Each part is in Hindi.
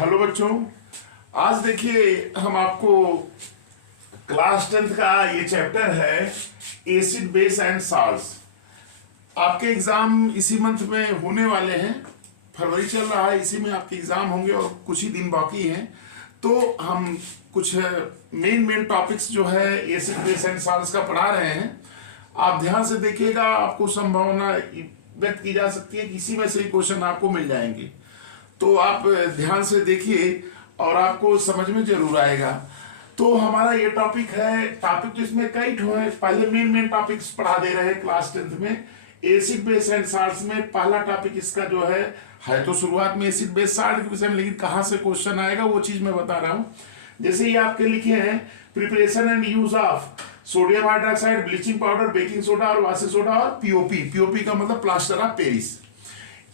हेलो बच्चों। आज देखिए हम आपको क्लास 10th का ये चैप्टर है एसिड बेस एंड साल्ट्स। आपके एग्जाम इसी मंथ में होने वाले हैं। फरवरी चल रहा है, इसी में आपके एग्जाम होंगे और कुछ ही दिन बाकी हैं। तो हम कुछ मेन टॉपिक्स जो है एसिड बेस एंड साल्ट्स का पढ़ा रहे हैं। आप ध्यान से देखिएगा, आपको संभावना व्यक्त की जा सकती है कि इसी में से क्वेश्चन आपको मिल जाएंगे। तो आप ध्यान से देखिए और आपको समझ में जरूर आएगा। तो हमारा ये टॉपिक है, टॉपिक तो इसमें कई ठो है। पहले मेन टॉपिक्स पढ़ा दे रहे हैं क्लास 10th में। एसिड बेस एंड साल्ट्स में पहला टॉपिक इसका जो है तो शुरुआत में एसिड बेस साल्ट के विषय में, लेकिन कहां से क्वेश्चन आएगा वो चीज मैं बता रहा हूं। जैसे ये आपके लिखे हैं preparation and use of sodium hydroxide, bleaching powder, baking soda और वाशिंग सोडा और पीओपी। पीओपी का मतलब प्लास्टर ऑफ पेरिस।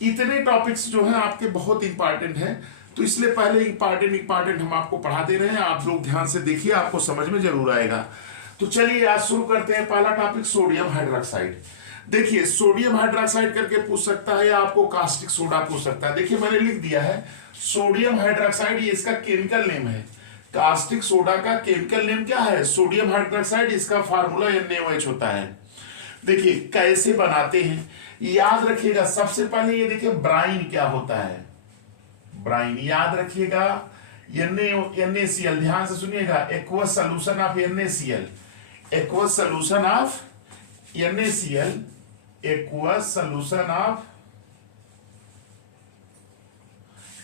इतने टॉपिक्स जो हैं आपके बहुत इंपॉर्टेंट हैं, तो इसलिए पहले इंपॉर्टेंट हम आपको पढ़ा दे रहे हैं। आप लोग ध्यान से देखिए, आपको समझ में जरूर आएगा। तो चलिए आज शुरू करते हैं। पहला टॉपिक सोडियम हाइड्रोक्साइड। देखिए सोडियम हाइड्रोक्साइड करके पूछ सकता है या आपको कास्टिक सोडा पूछ सकता है। देखिए मैंने लिख दिया है सोडियम हाइड्रोक्साइड, ये इसका केमिकल नेम है। कास्टिक सोडा का केमिकल नेम क्या है? Sodium hydroxide. इसका फार्मूला NaOH होता है। देखिए कैसे बनाते हैं याद रखिएगा। सबसे पहले ये देखिए ब्राइन क्या होता है। ब्राइन याद रखिएगा, NaCl। ध्यान से सुनिएगा, aqueous solution of NaCl। Aqueous solution of NaCl, aqueous solution of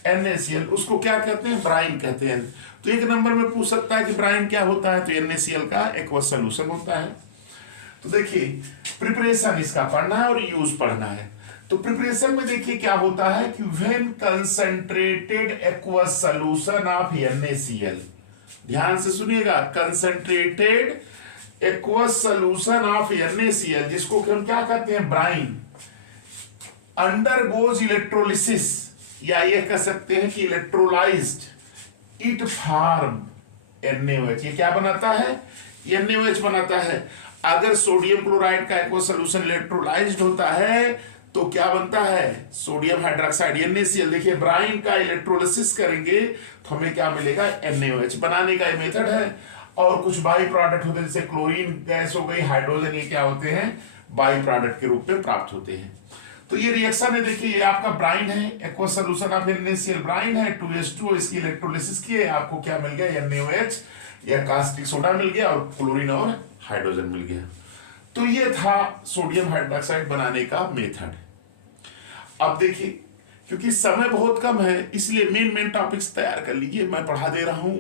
NaCl, उसको क्या कहते हैं? ब्राइन कहते हैं। तो एक नंबर में पूछ सकता है कि ब्राइन क्या होता है, तो NaCl का एक्वस सॉल्यूशन होता है। तो देखिए प्रिपरेशन इसका पढ़ना है और यूज पढ़ना है। तो प्रिपरेशन में देखिए क्या होता है कि when concentrated aqueous solution of NaCl, ध्यान से सुनिएगा, concentrated aqueous solution of NaCl, जिसको हम क्या कहते हैं? ब्राइन, अंडरगोज इलेक्ट्रोलिसिस, या ये कह सकते हैं कि इलेक्ट्रोलाइज्ड, इट फॉर्म NaOH। ये क्या बनाता है? NaOH बनाता है। अगर सोडियम क्लोराइड का एक्वस सॉल्यूशन इलेक्ट्रोलाइज्ड होता है तो क्या बनता है? Sodium hydroxide NaCl। देखिए ब्राइन का इलेक्ट्रोलिसिस करेंगे तो हमें क्या मिलेगा? NaOH। बनाने का ये मेथड है। और कुछ बाई प्रोडक्ट होते हैं, जैसे क्लोरीन गैस हो गई, हाइड्रोजन, ये क्या होते हैं? बाई प्रोडक्ट के रूप में प्राप्त होते हैं। तो ये रिएक्शन है, देखिए ये आपका ब्राइन है, aqueous solution of NaCl brine है, 2H2, इसकी इलेक्ट्रोलिसिस किए, आपको क्या मिल गया? NaOH या कास्टिक सोडा मिल गया और क्लोरीन और हाइड्रोजन मिल गया। तो ये था सोडियम हाइड्रोक्साइड बनाने का मेथड। अब देखिए क्योंकि समय बहुत कम है, इसलिए मेन टॉपिक्स तैयार कर लीजिए। मैं पढ़ा दे रहा हूं,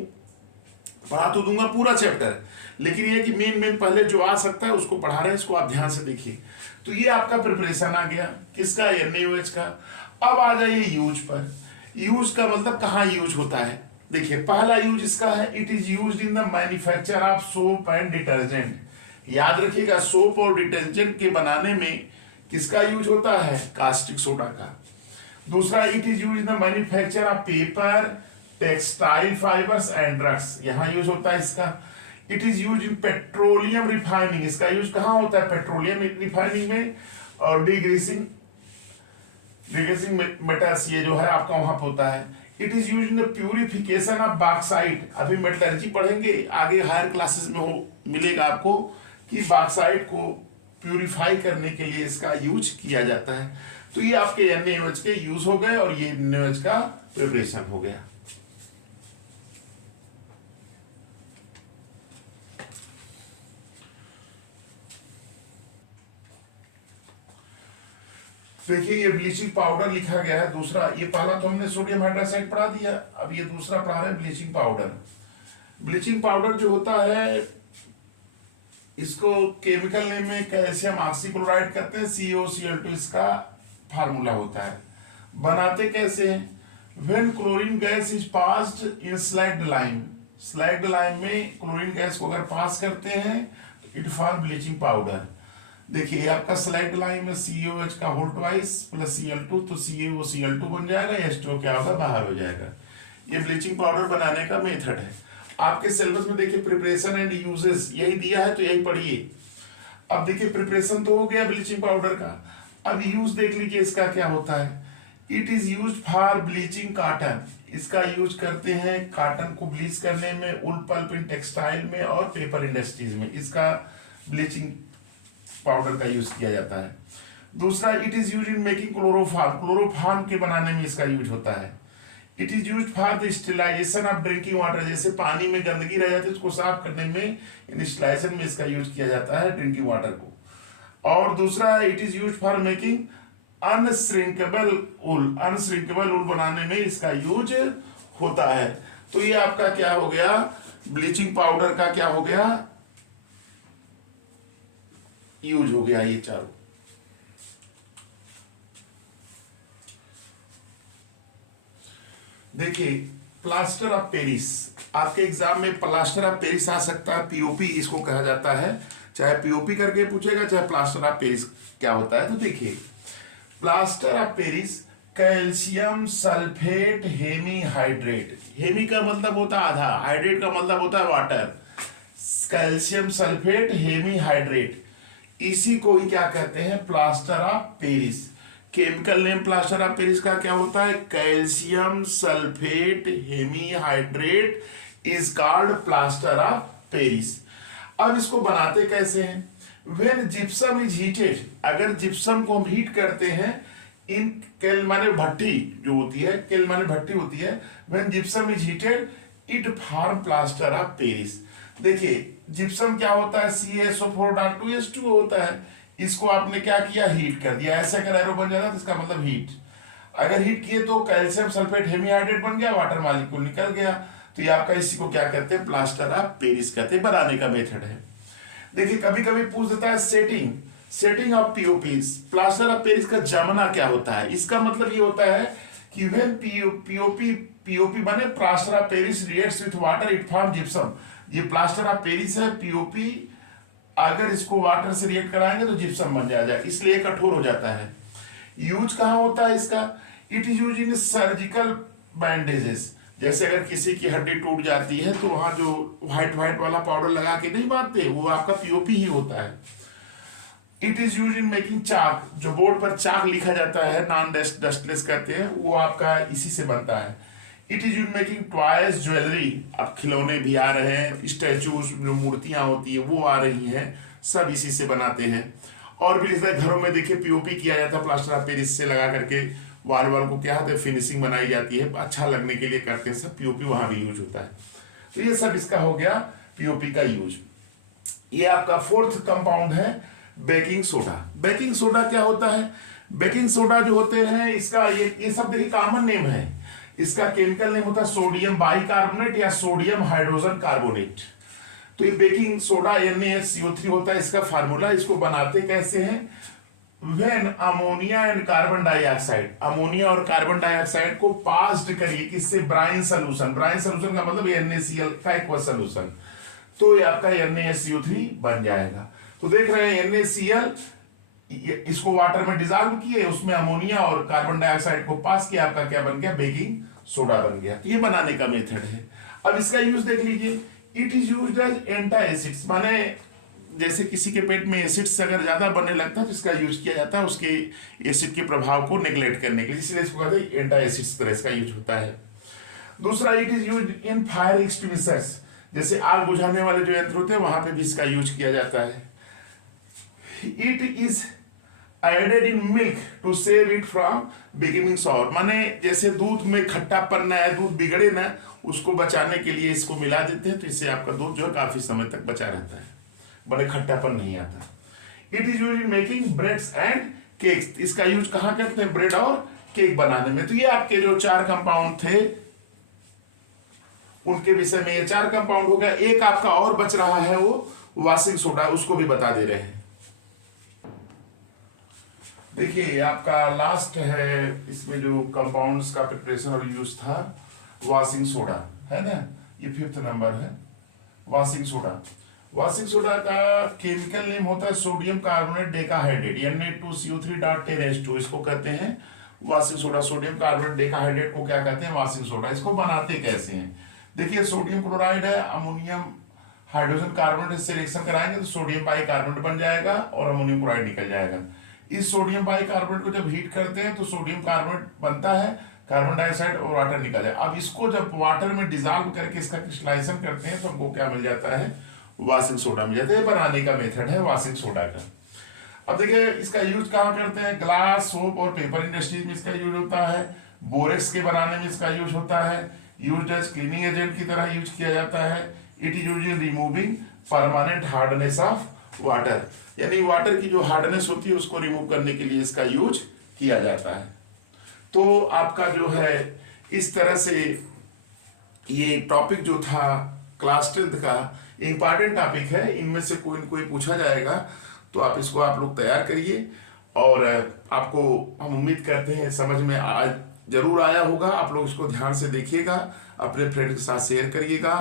पढ़ा तो दूंगा पूरा चैप्टर, लेकिन ये कि मेन पहले जो आ सकता है उसको पढ़ा रहे हैं, इसको आप ध्यान से देखिए। तो ये आपका प्रिपरेशन आ गया, किसका? NaOH का। अब आ जाइए यूज पर। यूज का मतलब कहाँ यूज होता है? देखिए पहला यूज इसका है, it is used in the manufacture of soap and detergent. याद रखिएगा, सोप और डिटर्जेंट के बनाने में किसका यूज होता है? कास्टिक सोडा का। दूसरा, it is used in the manufacture of paper, textile fibres and drugs. यहां यूज होता है इसका। It is use in petroleum refining. इसका यूज कहां होता है? पेट्रोलियम रिफाइनिंग में। और डिग्रीसिंग मेटल्स, ये जो है आपका वहां पे होता है। It is use in the purification of bauxite. अभी मेटलर्जी पढ़ेंगे, आगे हायर क्लासेस में मिलेगा आपको कि बॉक्साइट को प्यूरिफाई करने के लिए इसका यूज किया जाता है। तो ये आपके NaOH के यूज हो गए और ये NaOH का प्रिपरेशन हो गया। देखिए ये ब्लीचिंग पाउडर लिखा गया है। दूसरा, ये पहला तो हमने सोडियम हाइड्रोक्साइड पढ़ा दिया, अब ये दूसरा पढ़ा रहे हैं ब्लीचिंग पाउडर। ब्लीचिंग पाउडर जो होता है, इसको केमिकल नेम में कैल्शियम ऑक्सीक्लोराइड कहते हैं, COCl2 इसका फार्मूला होता है। बनाते कैसे हैं? When chlorine gas is passed in slagged lime, slagged lime में क्लोरीन गैस को अगर पास करते हैं तो इट फॉर्म ब्लीचिंग पाउडर। देखिए आपका स्लैग्ड लाइम में COH का होल ट्वाइस प्लस Cl2, तो CaOCl2 बन जाएगा, H2O क्या होगा? बाहर हो जाएगा। ये ब्लीचिंग पाउडर बनाने का मेथड है। आपके सिलेबस में देखिए प्रिपरेशन एंड यूजेस यही दिया है, तो यही पढ़िए। अब देखिए प्रिपरेशन तो हो गया ब्लीचिंग पाउडर का, अब यूज देख लीजिए इसका क्या होता है। It is use for bleaching cotton, इसका यूज करते हैं कॉटन को ब्लीच करने में, उल पल्प इन टेक्सटाइल में और पेपर इंडस्ट्रीज में इसका ब्लीचिंग पाउडर का यूज किया जाता है। दूसरा, it is use in making chloroform, chloroform के बनाने में इसका यूज होता है। It is use for the sterilisation of drinking water, जैसे पानी में गंदगी रह जाती है उसको साफ करने में स्टेरिलाइजेशन में इसका यूज किया जाता है ड्रिंकिंग वाटर को। और दूसरा, it is use for making unshrinkable wool, unshrinkable wool बनाने में इसका यूज होता है। तो ये आपका क्या हो गया, ब्लीचिंग पाउडर का क्या हो गया, यूज हो गया ये चारों। देखिए, प्लास्टर ऑफ पेरिस, आपके एग्जाम में प्लास्टर ऑफ पेरिस आ सकता है, पीओपी इसको कहा जाता है, चाहे पीओपी करके पूछेगा चाहे प्लास्टर ऑफ पेरिस क्या होता है। तो देखिए, plaster of Paris calcium sulphate hemihydrate, hemi का मतलब होता है आधा, हाइड्रेट का मतलब होता है वाटर, कैल्शियम सल्फेट हेमीहाइड्रेट, इसी को ही क्या कहते हैं, plaster of Paris. Chemical name plaster of Paris का क्या होता है, calcium sulphate hemihydrate is called plaster of Paris. अब इसको बनाते कैसे हैं, व्हेन जिप्सम इज हीटेड, अगर जिप्सम को हम हीट करते हैं, इन केल माने भट्टी जो होती है, केल माने भट्टी होती है, when gypsum is heated it form plaster of Paris. देखिए, जिप्सम क्या होता है, CaSO4.2H2 होता है, इसको आपने क्या किया, हीट कर दिया, ऐसे अगर एरो बन जाता तो इसका मतलब हीट, अगर हीट किए तो कैल्शियम सल्फेट हेमीहाइड्रेट बन गया, वाटर मॉलिक्यूल निकल गया, तो ये आपका इसी को क्या कहते हैं, प्लास्टर ऑफ पेरिस कहते हैं, बनाने का मेथड है। देखिए, कभी कभी पूछ देता है setting of POPs, plaster of Paris का जमना क्या होता है, इसका मतलब ये होता है कि व्हेन पीओपी बने plaster of Paris reacts with water it form gypsum, ये प्लास्टर ऑफ पेरिस है, पीओपी अगर इसको वाटर से रिएक्ट कराएंगे तो जिप्सम बन जाएगा, इसलिए कठोर हो जाता है। यूज कहाँ होता है इसका, it is use in surgical bandages, जैसे अगर किसी की हड्डी टूट जाती है तो वहां जो व्हाइट वाला पाउडर लगा के नहीं बांधते, वो आपका पीओपी ही होता है। It is use in making chalk, जो बोर्ड पर चाक लिखा जाता है, नॉन डस्टलेस कहते हैं, वो आपका इसी से बनता है। It is use making toys jewellery, अब खिलौने भी आ रहे हैं, स्टैचूज जो मूर्तियां होती है वो आ रही हैं, सब इसी से बनाते हैं। और भी जैसे घरों में देखिए पीओपी किया जाता है, प्लास्टर ऑफ पेरिस से लगा करके वाल को क्या होता है, फिनिशिंग बनाई जाती है, अच्छा लगने के लिए करते हैं सब, पीओपी वहां भी यूज होता है। तो ये सब इसका हो गया पीओपी का यूज। ये आपका फोर्थ कंपाउंड है बेकिंग सोडा। बेकिंग सोडा क्या होता है, बेकिंग सोडा जो होते हैं, इसका ये सब देखिए कॉमन नेम है, इसका केमिकल नेम होता है सोडियम बाइकार्बोनेट या सोडियम हाइड्रोजन कार्बोनेट। तो ये बेकिंग सोडा NaCO3 होता है इसका फार्मूला। इसको बनाते कैसे हैं, when ammonia and carbon dioxide, ammonia और कार्बन डाइऑक्साइड को पास्ड करिए किससे, ब्राइन सोल्यूशन, ब्राइन सोल्यूशन का मतलब NaCl का एक्वस सोल्यूशन, तो ये आपका NaCO3 बन जाएगा। तो देख रहे हैं NaCl, इसको वाटर में डिजॉल्व किए, उसमें अमोनिया और कार्बन डाइऑक्साइड को पास किया, आपका क्या बन गया, बेकिंग सोडा बन गया। ये बनाने का मेथड है। अब इसका यूज देख लीजिए, it is used as anti acids, माने जैसे किसी के पेट में एसिड्स अगर ज्यादा बनने लगता है तो इसका यूज किया जाता है उसके एसिड के प्रभाव को नेग्लेक्ट करने के लिए, इसलिए इसको कहते हैं एंटी एसिड्स तरह इसका यूज होता है। दूसरा, it is used in fire extinguishers, जैसे आग बुझाने वाले जो यंत्र होते हैं वहां पे भी इसका यूज किया जाता है। It is added in milk to save it from becoming sour, माने जैसे दूध में खट्टापन ना है, दूध बिगड़े ना, उसको बचाने के लिए इसको मिला देते हैं, तो इससे आपका दूध जो है काफी समय तक बचा रहता है, बड़े खट्टापन नहीं आता। It is use in making breads and cakes, इसका यूज कहाँ करते हैं, ब्रेड और केक बनाने में। तो ये आपके जो 4 कंपाउंड थे उनके विषय में ये 4 कंपाउंड हो गया। एक आपका और बच रहा है, वो वॉशिंग सोडा, उसको भी बता दे रहे हैं। देखिए, आपका लास्ट है इसमें जो कंपाउंड्स का प्रिपरेशन और यूज था, वॉशिंग सोडा है ना, ये 5th नंबर है वॉशिंग सोडा। वॉशिंग सोडा का केमिकल नेम होता है सोडियम कार्बोनेट डेकाहाइड्रेट, Na2CO3.10H2, इसको कहते हैं washing soda. Sodium carbonate decahydrate को क्या कहते हैं, वॉशिंग सोडा। इसको बनाते कैसे हैं, देखिए, सोडियम क्लोराइड है, अमोनियम हाइड्रोजन कार्बोनेट से रिएक्शन कराएंगे तो सोडियम बाइकार्बोनेट बन जाएगा और अमोनियम क्लोराइड निकल जाएगा। इस सोडियम बाइकार्बोनेट को जब हीट करते हैं तो सोडियम कार्बोनेट बनता है, कार्बन डाइऑक्साइड और वाटर निकल जाए। अब इसको जब वाटर में डिजॉल्व करके इसका क्रिस्टलाइजेशन करते हैं तो हमको क्या मिल जाता है, वाशिंग सोडा मिल जाता है। बनाने का मेथड है वाशिंग सोडा का। अब देखिए इसका यूज कहाँ करते हैं, ग्लास, सोप और पेपर इंडस्ट्रीज में इसका यूज होता है। बोरेक्स के बनाने में इसका यूज होता है। यूज एज क्लीनिंग एजेंट की तरह यूज किया जाता है। It is use in removing permanent hardness of water, यानी वाटर की जो हार्डनेस होती है उसको रिमूव करने के लिए इसका यूज किया जाता है। तो आपका जो है इस तरह से ये टॉपिक जो था क्लास 10th का इंपॉर्टेंट टॉपिक है, इनमें से कोई न कोई पूछा जाएगा, तो आप इसको आप लोग तैयार करिए। और आपको हम उम्मीद करते हैं समझ में आज जरूर आया होगा। आप लोग इसको ध्यान से देखिएगा, अपने फ्रेंड के साथ शेयर करिएगा।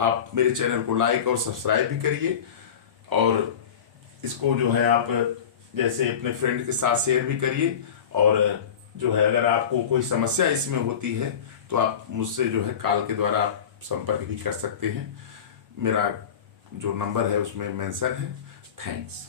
आप मेरे चैनल को लाइक और सब्सक्राइब भी करिए, और इसको जो है आप जैसे अपने फ्रेंड के साथ शेयर भी करिए। और जो है अगर आपको कोई समस्या इसमें होती है तो आप मुझसे जो है कॉल के द्वारा आप संपर्क भी कर सकते हैं। मेरा जो नंबर है उसमें मेंशन है। थैंक्स।